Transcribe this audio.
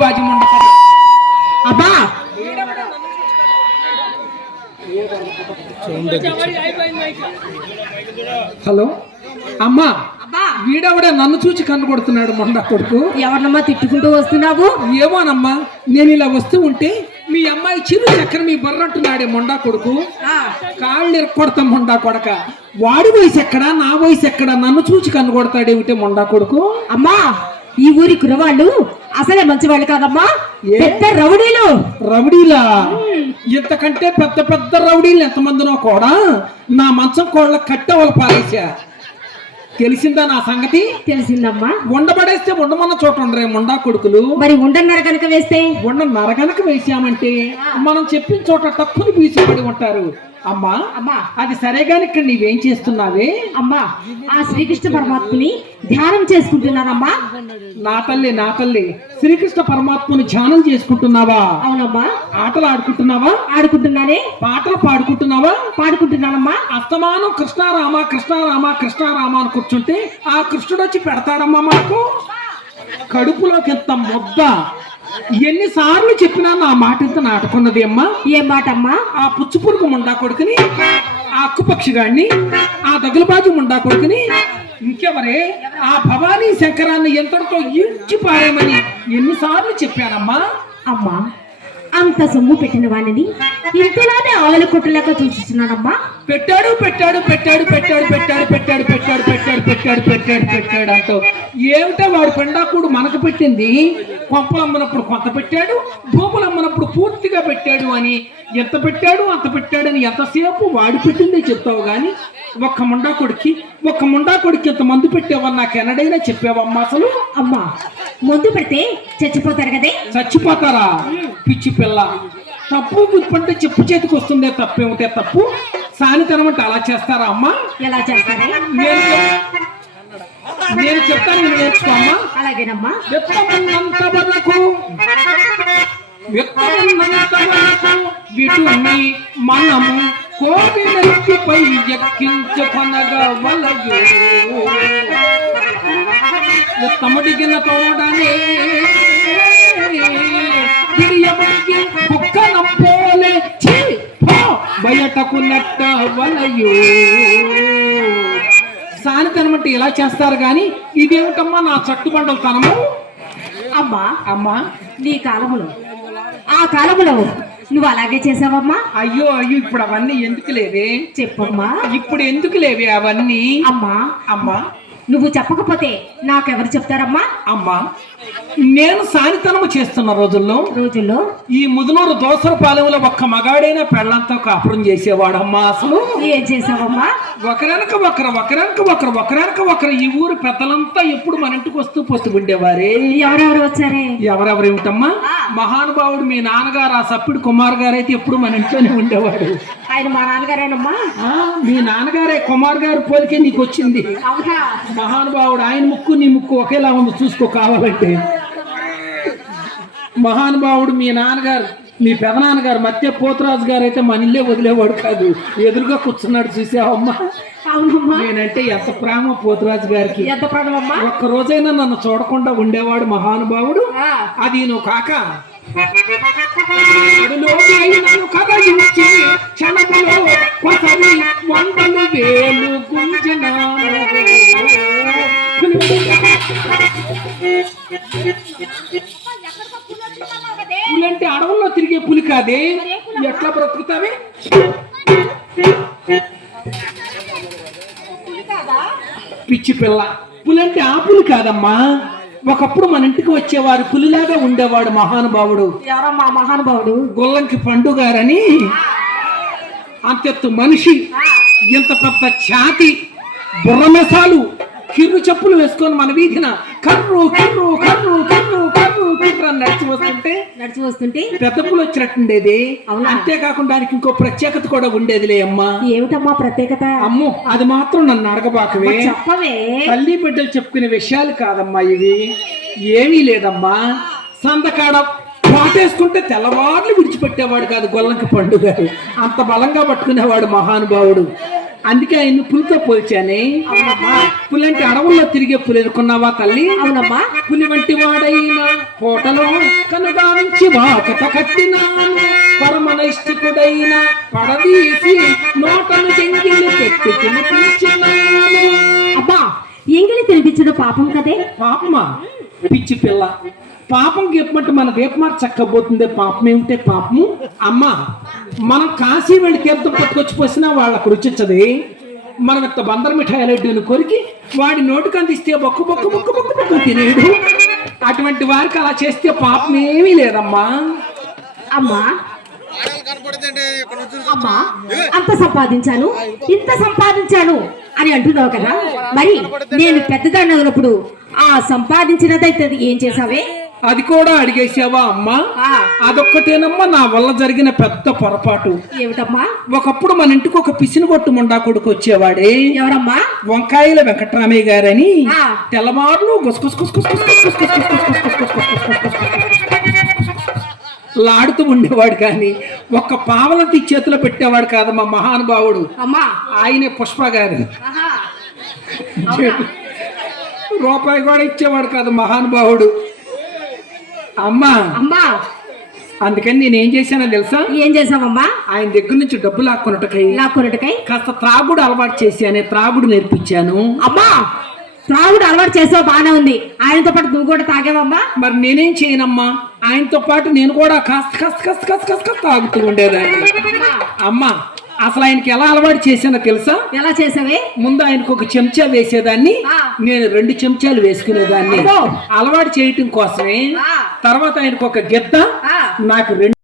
బాజీ ముండకడ. అబ్బా! హలో? అమ్మా! అబ్బా! వీడెవడే? నన్ను చూచి కన్ను కొడుతున్నాడు మొండ కొడుకు. ఎవరినమ్మా తిట్టుకుంటూ వస్తున్నావు? ఏమోనమ్మా నేను ఇలా వస్తూ ఉంటే మీ అమ్మాయి చిరు చక్కెర మీ బర్రంటున్నాడే మొండా కొడుకు? ఆ, కాళ్ళు ఎరక్కొడతాం మొండా కొడక. వాడి వయసు ఎక్కడా? నా వయసు ఎక్కడా? నన్ను చూచి కన్ను కొడతాడేమిటే మొండా కొడుకు? అమ్మా ఈ ఊరి కురవాళ్ళు అసలే మంచివాళ్ళు కాదమ్మా. ఏ? పెద్ద రౌడీలు. రౌడీలా? ఇంతకంటే పెద్ద పెద్ద రౌడీలు ఎంతమందినో కూడా నా మంచం కోళ్ళ కట్టెవల పారేసా తెలిసిందా నా సంగతి? తెలిసిందమ్మా. ఉండబడేస్తే ఉండమన్న చోట ఉండరే ముండా కొడుకులు. మరి ఉండన్నారు కనుక వేస్తే? ఉండ నరగనక వేసామంటే మనం చెప్పిన చోట తప్పుని బీసిపడి ఉంటారు. అమ్మా అమ్మా. అది సరే గాని ఇక్కడ నీవేం చేస్తున్నావే? అమ్మా ఆ శ్రీకృష్ణ పరమాత్మని ధ్యానం చేసుకుంటున్నానమ్మా. నా తల్లి నా తల్లి శ్రీకృష్ణ పరమాత్మను ధ్యానం చేసుకుంటున్నావా? అవునమ్మా. ఆటలు ఆడుకుంటున్నావా? ఆడుకుంటున్నానే. పాటలు పాడుకుంటున్నావా? పాడుకుంటున్నానమ్మా. అస్తమానం కృష్ణారామ కృష్ణారామ కృష్ణారామ అని కూర్చుంటే ఆ కృష్ణుడు వచ్చి పెడతాడమ్మా మాకు? కడుపులోకి ఎంత ముద్ద. ఎన్నిసార్లు చెప్పినా నా మాట ఇంత నాటుకున్నది అమ్మా? ఏ మాట అమ్మా ఆ పుచ్చు పురుగు ముండా కొడుకుని ఆ అక్కుపక్షి గాడిని ఆ దగులుబాజు ముండా కొడుకుని ఇంకెవరే? ఆ భవానీ శంకరాన్ని ఎంతటితో ఇంచి పారేమని ఎన్నిసార్లు చెప్పానమ్మా? అమ్మా అంత సొమ్ము పెట్టిన వాడిని ఇంతలోనే ఆవుల కొట్టులాగా చూసిస్తున్నానమ్మా పెట్టాడు పెట్టాడు పెట్టాడు పెట్టాడు పెట్టాడు పెట్టాడు పెట్టాడు పెట్టాడు పెట్టాడు పెట్టాడు పెట్టాడు అంటూ ఏమిటో వాడు పెండాకుడు మనకు పెట్టింది కొంపలు అమ్మనప్పుడు కొంత పెట్టాడు భూములు అమ్మనప్పుడు పూర్తిగా పెట్టాడు అని ఎంత పెట్టాడు అంత పెట్టాడని ఎంతసేపు వాడి పెట్టిందే చెప్తావు కానీ ఒక్క ముండా కొడుక్కి ఒక్క ముండా కొడుక్కి ఇంత మందు పెట్టావని నాకు ఎన్నడైనా చెప్పావమ్మా అసలు అమ్మా ముందు పెడితే చచ్చిపోతారు కదే చచ్చిపోతారా పిచ్చి పిల్ల. తప్పు గుర్పంటే చెప్పు చేతికి వస్తుందే తప్పేమిటే తప్పు. సానితనం అంటే అలా చేస్తారా అమ్మా? ఎలా చేస్తారే? నేను చెప్- నేను చెప్తాను నువ్వు నేర్చుకో అమ్మా. అలాగేనమ్మా. విత్తమున్నంత వరకు విత్తమున్నంత వరకు వీటిని మనము ఎక్కించుకొనగా వలయు తోడనే. విడియమడిగి కుక్కన పోలే. బయటకు నెట్ట వలయు. ఇలా చేస్తారు కానీ ఇదేమిటమ్మా నా చట్టుబండల తనము అమ్మా అమ్మా. నీ కాలములో. ఆ కాలములో నువ్వు అలాగే చేసావమ్మా? అయ్యో అయ్యో ఇప్పుడు అవన్నీ ఎందుకు లేవే? చెప్పమ్మా. ఇప్పుడు ఎందుకు లేవే అవన్నీ? అమ్మా. అమ్మా. నువ్వు చెప్పకపోతే నాకెవరు చెప్తారమ్మా? అమ్మా నేను సానితనము చేస్తున్న రోజుల్లో రోజుల్లో ఈ ముదునూరు దోసర పాలెంలో ఒక్క మగాడైన పెళ్ళంతో కాపురం చేసేవాడమ్మా అసలు. ఏం చేసావమ్మా? ఒకరనక ఒకరు ఒకరనక ఒకరు ఒకరనక ఒకరు ఈ ఊరు పెద్దలంతా ఎప్పుడు మన ఇంటికి వస్తూ పోతూ ఉండేవారే. ఎవరెవరు వచ్చారే? ఎవరెవరేమిటమ్మా మహానుభావుడు మీ నాన్నగారు ఆ సప్పిడి కుమార్ గారు అయితే ఎప్పుడు మన ఇంట్లోనే ఉండేవాడు ఆయన మా నాన్నగారేనమ్మా. మీ నాన్నగారే కుమార్ గారు పోలికే నీకు వచ్చింది మహానుభావుడు ఆయన ముక్కు నీ ముక్కు ఒకేలా ఉంది చూసుకో కావాలంటే. మహానుభావుడు మీ నాన్నగారు మీ పెదనాన్నగారు మధ్య పోతరాజు గారు అయితే మన ఇల్లే వదిలేవాడు కాదు. ఎదురుగా కూర్చున్నాడు చూసావమ్మా? అవునమ్మా. నేనంటే ఎంత ప్రేమ పోతరాజు గారికి. ఎంత ప్రాణమమ్మా ఒక్క రోజైనా నన్ను చూడకుండా ఉండేవాడు మహానుభావుడు. అది నువ్వు కాక. తిరిగే పులి కాదే? ఎట్లా బ్రతుకుతావే? పిచ్చి పిల్ల. పులంటే ఆ పులి కాదమ్మా. ఒకప్పుడు మన ఇంటికి వచ్చేవారు పులిలాగా ఉండేవాడు మహానుభావుడు. ఎవరమ్మా మహానుభావుడు? గొల్లంకి పండు గారని అంతెత్తు మనిషి ఇంత పెద్ద ఛాతి బుర్రమెసాలు కిర్రు చెప్పులు వేసుకొని మన వీధిన కర్రు వస్తుంటే నడిచి వస్తుంటే పెద్ద పులు వచ్చినట్టుండేది? అంతేకాకుండా దానికి ఇంకో ప్రత్యేకత కూడా ఉండేదిలే అమ్మా. ఏమిటమ్మా ప్రత్యేకత? అమ్మో అది మాత్రం నన్ను అడగబాకవే. చెప్పవే. తల్లి బిడ్డలు చెప్పుకునే విషయాలు కాదమ్మా ఇవి. ఏమీ లేదమ్మా. సందకాడ పాటేసుకుంటే తెల్లవార్లు విడిచిపెట్టేవాడు కాదు గొల్లంకి పండుగ అంత బలంగా పట్టుకునేవాడు మహానుభావుడు. అందుకే ఆయన్ని పులితో పోల్చానే. పులంటే అడవుల్లో తిరిగే పులి అనుకున్నావా తల్లి? అవునమ్మా. పులి వంటి వాడైన కోటలో కనుగావించి వాకట కట్టినాను పరమనైష్టికుడైన పడదీసి నోటను చెంగిలి పెట్టి తినిపించినాను అబ్బా! ఎంగిలి తినిపించడం పాపం కదే? పాపమా? పిచ్చి పిల్ల. పాపం చెప్పమంటే మన దీపమార్ చక్కబోతుందే. పాపం ఏమిటే పాపము? అమ్మా! మనం కాశీ వెళ్ళి తీర్థం పట్టుకొచ్చి పోసినా వాళ్ళకు రుచించది మనం ఇంత బందర్ మిఠాయిలడ్డీని కొరికి వాడి నోటికి అందిస్తే బొక్కు బొక్కు బొక్కు బొక్కు బొక్కు తినేడు. అటువంటి వారికి అలా చేస్తే పాపం ఏమీ లేదమ్మా. అమ్మా. అమ్మా అంత సంపాదించాను ఇంత సంపాదించాను అని అంటున్నావు కదా. మరి నేను పెద్దదాన్ని అయినప్పుడు ఆ సంపాదించినదైతే ఏం చేసావే? అది కూడా అడిగేసావా అమ్మా అదొక్కటేనమ్మా నా వల్ల జరిగిన పెద్ద పొరపాటు ఏమిటమ్మా ఒకప్పుడు మన ఇంటికి ఒక పిసిని కొట్టు ముండా కొడుకు వచ్చేవాడే ఎవరమ్మా వంకాయల వెంకట్రామయ్య గారని. తెల్లవారులు లాడుతూ ఉండేవాడు కానీ ఒక్క పావలతి చేతిలో పెట్టేవాడు కాదమ్మా మహానుభావుడు అమ్మా ఆయనే పుష్ప గారు? రూపాయి కూడా ఇచ్చేవాడు కాదు మహానుభావుడు అమ్మా. అమ్మా. అందుకని నేను ఏం చేశానో తెలుసా? ఏం చేసావమ్మా ఆయన దగ్గర నుంచి డబ్బు లాక్కున్నట్టుకై లాక్కొనటకై కాస్త త్రాగుడు అలవాటు చేశానే త్రాగుడు నేర్పించాను. అమ్మా త్రాగుడు అలవాటు చేసావు బానే ఉంది. ఆయనతో పాటు నువ్వు కూడా తాగావమ్మా. మరి నేనేం చేయనమ్మా? ఆయనతో పాటు నేను కూడా కాస్త కాస్త కాస్త కాస్త కాస్త తాగుతూ ఉండేదాన్ని. అమ్మా అసలు ఆయనకి ఎలా అలవాటు చేశానో తెలుసా ఎలా చేసావే ముందు ఆయనకు ఒక చెంచా వేసేదాన్ని. నేను రెండు చెంచాలు వేసుకునేదాన్ని. అలవాటు చేయటం కోసమే. తర్వాత ఆయనకు ఒక గిద్ద. నాకు రెండు